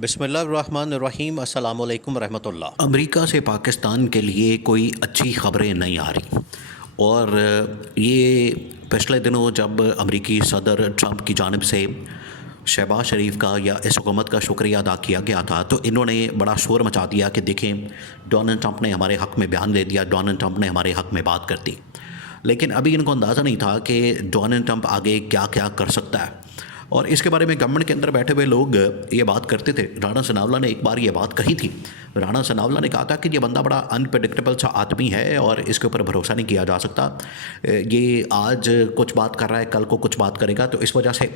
बिस्मिल्लाहिर्रहमानिर्रहीम अस्सलामु अलैकुम रहमतुल्लाह। अमेरिका से पाकिस्तान के लिए कोई अच्छी ख़बरें नहीं आ रही और ये पिछले दिनों जब अमेरिकी सदर ट्रंप की जानिब से शहबाज शरीफ का या इस हुकूमत का शुक्रिया अदा किया गया था तो इन्होंने बड़ा शोर मचा दिया कि देखें, डोनाल्ड ट्रंप ने हमारे हक़ में बयान दे दिया, डोनाल्ड ट्रंप ने हमारे हक़ में बात कर दी। लेकिन अभी इनको अंदाज़ा नहीं था कि डोनाल्ड ट्रंप आगे क्या क्या कर सकता है और इसके बारे में गवर्नमेंट के अंदर बैठे हुए लोग ये बात करते थे। राणा सनावला ने एक बार ये बात कही थी। राणा सनावला ने कहा था कि ये बंदा बड़ा अनप्रेडिक्टेबल सा आदमी है और इसके ऊपर भरोसा नहीं किया जा सकता। ये आज कुछ बात कर रहा है, कल को कुछ बात करेगा। तो इस वजह से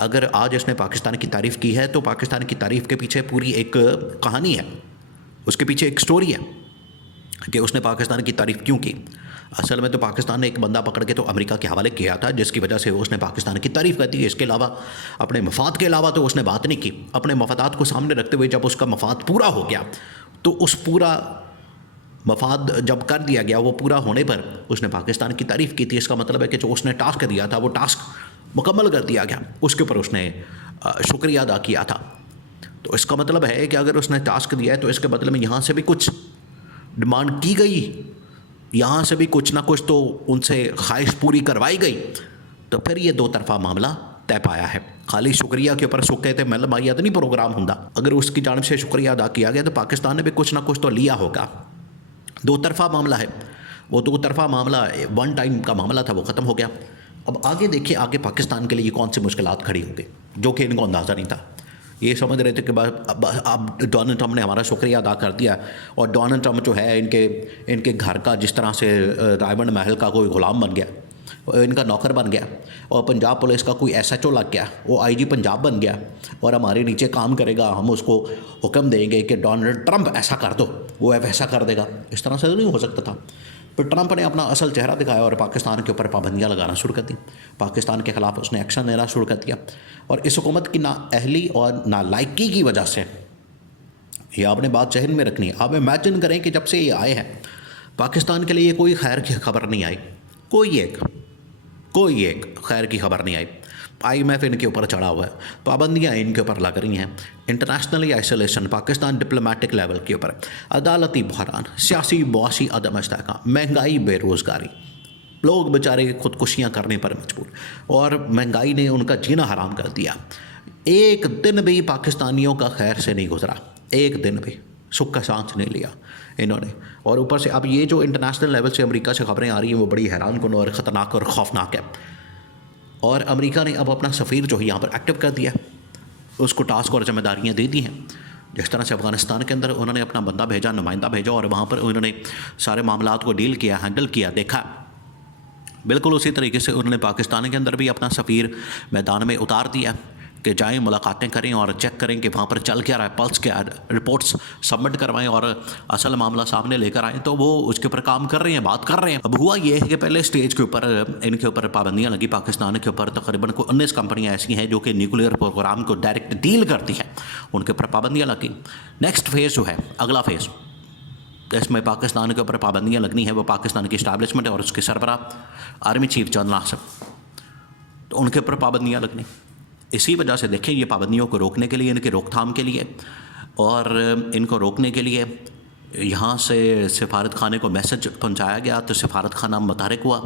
अगर आज इसने पाकिस्तान की तारीफ़ की है तो पाकिस्तान की तारीफ़ के पीछे पूरी एक कहानी है, उसके पीछे एक स्टोरी है कि उसने पाकिस्तान की तारीफ़ क्यों की। असल में तो पाकिस्तान ने एक बंदा पकड़ के तो अमेरिका के हवाले किया था जिसकी वजह से उसने पाकिस्तान की तारीफ़ कर दी। इसके अलावा अपने मफाद के अलावा तो उसने बात नहीं की। अपने मफादात को सामने रखते हुए जब उसका मफाद पूरा हो गया तो उस पूरा मफाद जब कर दिया गया, वो पूरा होने पर उसने पाकिस्तान की तारीफ़ की थी। इसका मतलब है कि जो उसने टास्क दिया था वो टास्क मुकम्मल कर दिया गया, उसके ऊपर उसने शुक्रिया अदा किया था। तो इसका मतलब है कि अगर उसने टास्क दिया है तो इसके बदले में यहाँ से भी कुछ डिमांड की गई, यहाँ से भी कुछ ना कुछ तो उनसे ख्वाहिश पूरी करवाई गई, तो फिर ये दो तरफा मामला तय पाया है। खाली शुक्रिया के ऊपर सुख कहते मिल माइया तो नहीं प्रोग्राम होंदा। अगर उसकी जानिब से शुक्रिया अदा किया गया तो पाकिस्तान ने भी कुछ ना कुछ तो लिया होगा। दो तरफा मामला है, वो दो तरफा मामला वन टाइम का मामला था, वो ख़त्म हो गया। अब आगे देखिए, आगे पाकिस्तान के लिए कौन सी मुश्किलात खड़ी होंगी जो कि इनको अंदाज़ा नहीं था। ये समझ रहे थे कि अब डोनाल्ड ट्रंप ने हमारा शुक्रिया अदा कर दिया और डोनाल्ड ट्रंप जो है इनके घर का जिस तरह से रायमंड महल का कोई ग़ुलाम बन गया, इनका नौकर बन गया और पंजाब पुलिस का कोई SHO लग गया, वो IG पंजाब बन गया और हमारे नीचे काम करेगा। हम उसको हुक्म देंगे कि डोनाल्ड ट्रंप ऐसा कर दो, वो वैसा कर देगा। इस तरह से तो नहीं हो सकता था। फिर ट्रंप ने अपना असल चेहरा दिखाया और पाकिस्तान के ऊपर पाबंदियाँ लगाना शुरू कर दी। पाकिस्तान के ख़िलाफ़ उसने एक्शन लेना शुरू कर दिया और इस हुकूमत की नाअहली और नालायकी की वजह से, ये आपने बात जहन में रखनी है। आप इमेजिन करें कि जब से ये आए हैं पाकिस्तान के लिए कोई खैर की खबर नहीं आई, कोई एक खैर की खबर नहीं आई। IMF इनके ऊपर चढ़ा हुआ है, पाबंदियाँ इनके ऊपर लग रही हैं, internationally isolation, Pakistan diplomatic level के ऊपर, अदालती बहरान, सियासी मुआशी अदम इस्तेहकाम, महंगाई, बेरोज़गारी, लोग बेचारे खुदकुशियाँ करने पर मजबूर और महंगाई ने उनका जीना हराम कर दिया। एक दिन भी पाकिस्तानियों का खैर से नहीं गुजरा, एक दिन भी सुख का सांस नहीं लिया इन्होंने। और ऊपर से अब ये जो इंटरनेशनल लेवल से अमेरिका से खबरें आ रही हैं वो बड़ी हैरान कुन और ख़तरनाक और खौफनाक है। और अमेरिका ने अब अपना सफ़ीर जो है यहाँ पर एक्टिव कर दिया, उसको टास्क और जिम्मेदारियाँ दे दी हैं। जिस तरह से अफ़गानिस्तान के अंदर उन्होंने अपना बंदा भेजा, नुमाइंदा भेजा और वहाँ पर उन्होंने सारे मामलात को डील किया, हैंडल किया, देखा, बिल्कुल उसी तरीके से उन्होंने पाकिस्तान के अंदर भी अपना सफ़ीर मैदान में उतार दिया कि जाएं, मुलाकातें करें और चेक करें कि वहाँ पर चल क्या रहा है, पल्स क्या है, रिपोर्ट्स सबमिट करवाएं और असल मामला सामने लेकर आएँ। तो वो उसके ऊपर काम कर रहे हैं, बात कर रहे हैं। अब हुआ ये है कि पहले स्टेज के ऊपर इनके ऊपर पाबंदियाँ लगी पाकिस्तान के ऊपर। तकरीबन को 19 कंपनियाँ ऐसी हैं जो कि न्यूक्लियर प्रोग्राम को डायरेक्ट डील करती हैं, उनके ऊपर पाबंदियाँ लगी। नेक्स्ट फेज़ जो है, अगला फेज़, इसमें पाकिस्तान के ऊपर पाबंदियाँ लगनी है, वो पाकिस्तान की इस्टेब्लिशमेंट है और उसके सरबराह आर्मी चीफ जनरल आसिफ, तो उनके ऊपर पाबंदियाँ लगनी। इसी वजह से देखें, ये पाबंदियों को रोकने के लिए, इनकी रोकथाम के लिए और इनको रोकने के लिए यहाँ से सफारत खाने को मैसेज पहुँचाया गया। तो सफारत खाना मुतहरिक हुआ,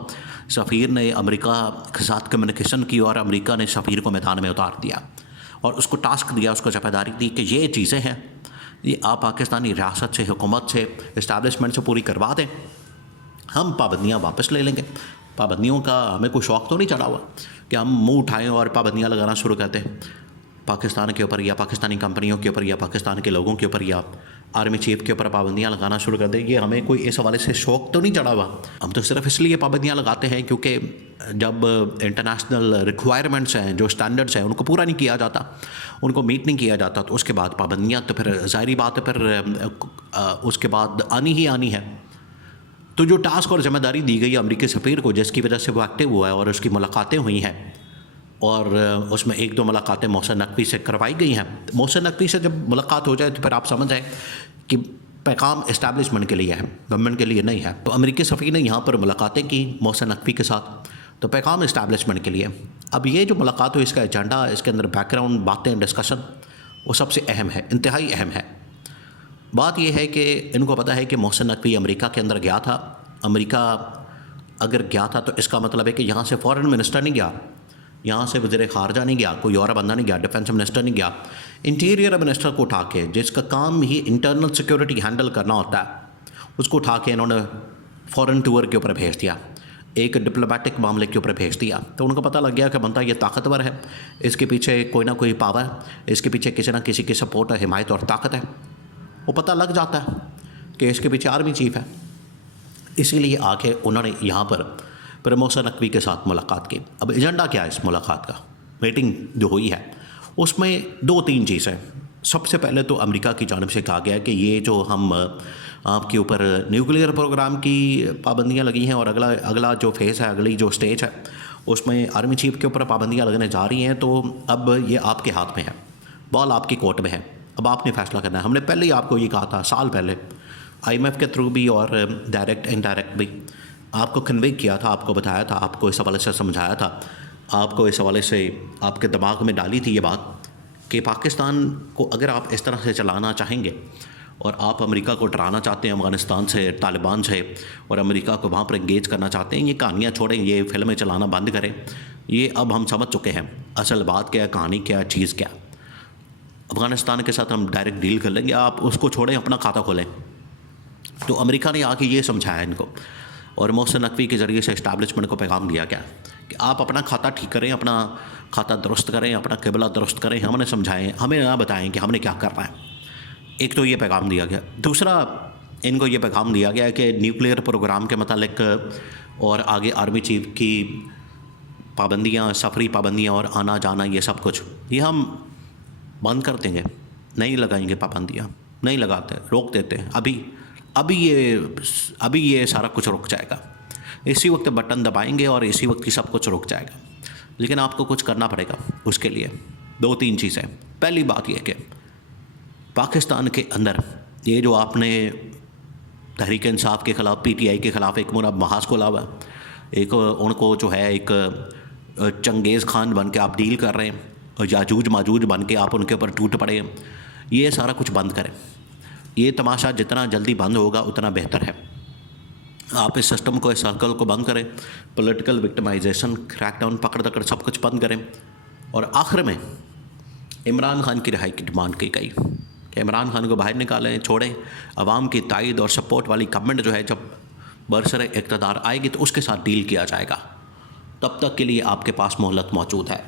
सफ़ीर ने अमेरिका के साथ कम्युनिकेशन की और अमेरिका ने सफ़ीर को मैदान में उतार दिया और उसको टास्क दिया, उसको जिम्मेदारी दी कि ये चीज़ें हैं, ये आप पाकिस्तानी रियासत से, हुकूमत से, इस्टेब्लिशमेंट से पूरी करवा दें, हम पाबंदियाँ वापस ले लेंगे। पाबंदियों का हमें कोई शौक़ तो नहीं चढ़ा हुआ कि हम मुंह उठाएं और पाबंदियाँ लगाना शुरू करते हैं पाकिस्तान के ऊपर या पाकिस्तानी कंपनियों के ऊपर या पाकिस्तान के लोगों के ऊपर या आर्मी चीफ के ऊपर पाबंदियाँ लगाना शुरू कर दें। ये हमें कोई इस हवाले से शौक़ तो नहीं चढ़ा हुआ। हम तो सिर्फ इसलिए पाबंदियाँ लगाते हैं क्योंकि जब इंटरनेशनल रिक्वायरमेंट्स हैं, जो स्टैंडर्ड्स हैं, उनको पूरा नहीं किया जाता, उनको मीट नहीं किया जाता, तो उसके बाद पाबंदियाँ तो फिर ज़ाहिरी बात है, फिर उसके बाद आनी ही आनी है। तो जो टास्क और ज़िम्मेदारी दी गई अमेरिकी सफ़ीर को, जिसकी वजह से वो एक्टिव हुआ है और उसकी मुलाकातें हुई हैं और उसमें एक दो मुलाकातें मोहसिन नकवी से करवाई गई हैं। मोहसिन नकवी से जब मुलाकात हो जाए तो फिर आप समझ जाएँ कि पैगाम इस्टेब्लिशमेंट के लिए है, गवर्नमेंट के लिए नहीं है। तो अमेरिकी सफ़ीर ने यहाँ पर मुलाकातें की मोहसिन नकवी के साथ, तो पैगाम इस्टेब्लिशमेंट के लिए। अब ये जो मुलाकात हुई, इसका एजेंडा, इसके अंदर बैकग्राउंड बातें, डिस्कशन वो सबसे अहम है, इंतहाई अहम है। बात यह है कि इनको पता है कि मोहसिन नकवी अमेरिका के अंदर गया था। अमेरिका अगर गया था तो इसका मतलब है कि यहाँ से फॉरेन मिनिस्टर नहीं गया, यहाँ से वज़ीर ख़ारजा नहीं गया, कोई और बंदा नहीं गया, डिफेंस मिनिस्टर नहीं गया, इंटीरियर मिनिस्टर को उठा के, जिसका काम ही इंटरनल सिक्योरिटी हैंडल करना होता है, उसको उठा के इन्होंने फ़ॉरेन टूर के ऊपर भेज दिया, एक डिप्लोमेटिक मामले के ऊपर भेज दिया। तो उनको पता लग गया कि बंदा ये ताकतवर है, इसके पीछे कोई ना कोई पावर, इसके पीछे किसी ना किसी की सपोर्ट, हिमायत और ताकत है। वो पता लग जाता है कि इसके पीछे आर्मी चीफ है। इसीलिए आके उन्होंने यहाँ पर मोहसिन नकवी के साथ मुलाकात की। अब एजेंडा क्या है इस मुलाकात का? मीटिंग जो हुई है उसमें 2-3 चीज़ें। सबसे पहले तो अमेरिका की जानिब से कहा गया कि ये जो हम आपके ऊपर न्यूक्लियर प्रोग्राम की पाबंदियां लगी हैं और अगला जो फेज़ है, अगली जो स्टेज है, उसमें आर्मी चीफ के ऊपर पाबंदियां लगने जा रही हैं। तो अब ये आपके हाथ में है, बॉल आपकी कोर्ट में है, अब आपने फैसला करना है। हमने पहले ही आपको ये कहा था, साल पहले IMF के थ्रू भी और डायरेक्ट इनडायरेक्ट भी आपको कन्वे किया था, आपको बताया था, आपको इस हवाले से समझाया था, आपको इस हवाले से आपके दिमाग में डाली थी ये बात कि पाकिस्तान को अगर आप इस तरह से चलाना चाहेंगे और आप अमेरिका को डराना चाहते हैं अफ़गानिस्तान से, तालिबान से, और अमेरिका को वहाँ पर इंगेज करना चाहते हैं, ये कहानियाँ छोड़ें, ये फिल्में चलाना बंद करें। ये अब हम समझ चुके हैं असल बात क्या है, कहानी क्या है, चीज़ क्या। अफ़गानिस्तान के साथ हम डायरेक्ट डील कर लेंगे, आप उसको छोड़ें, अपना खाता खोलें। तो अमेरिका ने आके ये समझाया इनको, और मोहसिन नकवी के ज़रिए से इस्टेब्लिशमेंट को पैगाम दिया गया कि आप अपना खाता ठीक करें, अपना खाता दुरुस्त करें, अपना क़िबला दुरुस्त करें, हमने समझाएं, हमें ना बताएं कि हमने क्या करना है। एक तो ये पैगाम दिया गया। दूसरा इनको ये पैगाम दिया गया कि न्यूक्लियर प्रोग्राम के मतलब और आगे आर्मी चीफ की पाबंदियाँ, सफरी पाबंदियाँ और आना जाना, ये सब कुछ ये हम बंद कर देंगे, नहीं लगाएंगे पाबंदियाँ, नहीं लगाते, रोक देते हैं। अभी ये सारा कुछ रुक जाएगा, इसी वक्त बटन दबाएंगे और इसी वक्त ही सब कुछ रुक जाएगा। लेकिन आपको कुछ करना पड़ेगा उसके लिए। 2-3 चीज़ें। पहली बात यह कि पाकिस्तान के अंदर ये जो आपने तहरीक इंसाफ के ख़िलाफ़, PTI के ख़िलाफ़ एक मुनाब महाज को लावा, एक उनको जो है एक चंगेज़ खान बन के आप डील कर रहे हैं, और याजूज माजूज बन के आप उनके ऊपर टूट पड़े हैं, ये सारा कुछ बंद करें। ये तमाशा जितना जल्दी बंद होगा उतना बेहतर है। आप इस सिस्टम को, इस सर्कल को बंद करें, पॉलिटिकल विक्टिमाइजेशन, क्रैकडाउन, पकड़ दकड़ सब कुछ बंद करें। और आखिर में इमरान खान की रिहाई की डिमांड की गई कि इमरान खान को बाहर निकालें, छोड़ें। अवाम की तायद और सपोर्ट वाली गवर्नमेंट जो है जब बरसरे इक़्तिदार आएगी तो उसके साथ डील किया जाएगा। तब तक के लिए आपके पास मोहलत मौजूद है।